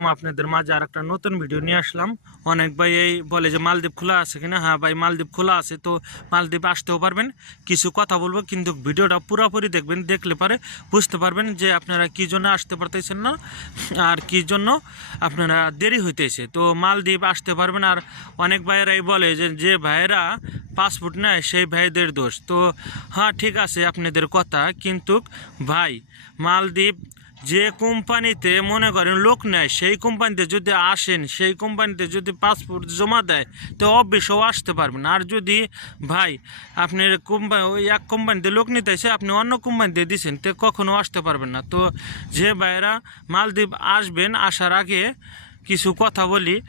আপনাদের মাঝে আর একটা নতুন ভিডিও নিয়ে আসলাম। অনেক ভাই এই বলে যে মালদ্বীপ খোলা আছে কিনা? হ্যাঁ ভাই, মালদ্বীপ খোলা আছে, তো মালদ্বীপ আসতেও পারবেন। কিছু কথা বলব, কিন্তু ভিডিওটা পুরোপুরি দেখবেন, দেখলে পারে বুঝতে পারবেন যে আপনারা কি জন্য আসতে পারতেছেন না আর কি জন্য আপনারা দেরি হইতেছে। তো মালদ্বীপ আসতে পারবেন আর অনেক ভাইয়েরাই বলে যে যে ভাইয়েরা পাসপোর্ট নেয়, সেই ভাইদের দোষ। তো হ্যাঁ ঠিক আছে, আপনাদের কথা। কিন্তু ভাই, মালদ্বীপ যে কোম্পানিতে মনে করেন লোক নেয়, সেই কোম্পানিতে যদি আসেন, সেই কোম্পানিতে যদি পাসপোর্ট জমা দেয়, তো অবশ্যই আসতে পারবেন। আর যদি ভাই আপনি কোম্পানি ওই এক কোম্পানিতে লোক নিতে এসে আপনি অন্য কোম্পানিতে দিচ্ছেন তো কখনও আসতে পারবেন না। তো যে ভাইরা মালদ্বীপ আসবেন, আসার আগে কিছু কথা বলি।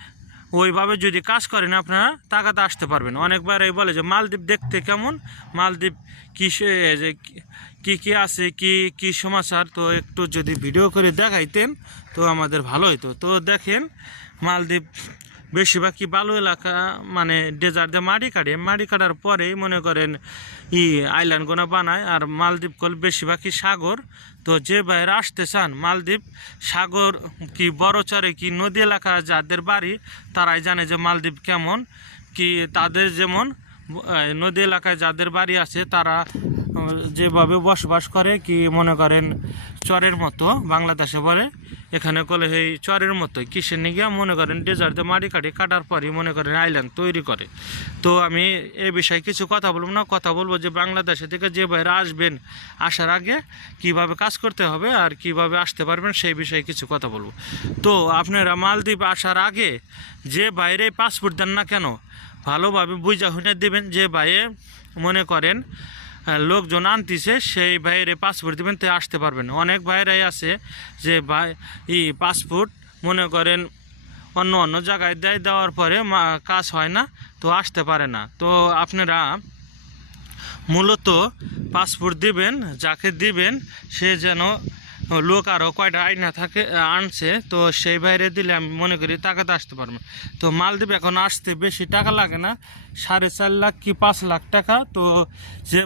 ওইভাবে যদি কাজ করেন আপনারা টাকাতে আসতে পারবেন। অনেকবার এই বলে যে, মালদ্বীপ দেখতে কেমন? মালদ্বীপ কিসে যে, কী, কি কি আছে, কি কি সমাচার? তো একটু যদি ভিডিও করে দেখাইতেন, তো আমাদের ভালো হতো তো দেখেন, মালদ্বীপ বেশিরভাগ কি বালু এলাকা মানে ডেজার্ট দিয়ে মাটি কাটে। মাটি কাটার পরেই মনে করেন ই আইল্যান্ড গোনা বানায়, আর মালদ্বীপ কল বেশিরভাগই সাগর। তো যে বাইরে আসতে চান মালদ্বীপ, সাগর কি বড় চরে কি নদী এলাকা, যাদের বাড়ি, তারাই জানে যে মালদ্বীপ কেমন। কি তাদের যেমন নদী এলাকায় যাদের বাড়ি আছে, তারা যেভাবে বসবাস করে কি মনে করেন চরের মতো, বাংলাদেশে বলে এখানে কলে এই চরের মতো কিসের নিয়ে মনে করেন ডেজার্টে মাটি কাটি কাটার পরই মনে করেন আইল্যান্ড তৈরি করে। তো আমি এ বিষয়ে কিছু কথা বলব না, কথা বলব যে বাংলাদেশে থেকে যে বাইরে আসবেন আসার আগে কীভাবে কাজ করতে হবে আর কীভাবে আসতে পারবেন সেই বিষয়ে কিছু কথা বলব। তো আপনারা মালদ্বীপ আসার আগে যে বাইরে পাসপোর্ট দেন না কেন, ভালোভাবে বুঝা শুনে দেবেন যে বাইরে মনে করেন লোকজন আনতিছে, সেই বাইরে পাসপোর্ট দিবেন, তো আসতে পারবেন। অনেক বাইরাই আছে যে ভাই, ই পাসপোর্ট মনে করেন অন্য অন্য জায়গায় দেয়, দেওয়ার পরে কাজ হয় না, তো আসতে পারে না। তো আপনারা মূলত পাসপোর্ট দিবেন, যাকে দিবেন, সে যেন লোক আরও কয়টা আইনা থাকে, আনছে, তো সেই বাইরে দিলে আমি মনে করি টাকাতে আসতে পারব। তো মালদ্বীপ এখন আসতে বেশি টাকা লাগে না, সাড়ে চার লাখ কি পাঁচ লাখ টাকা, তো যে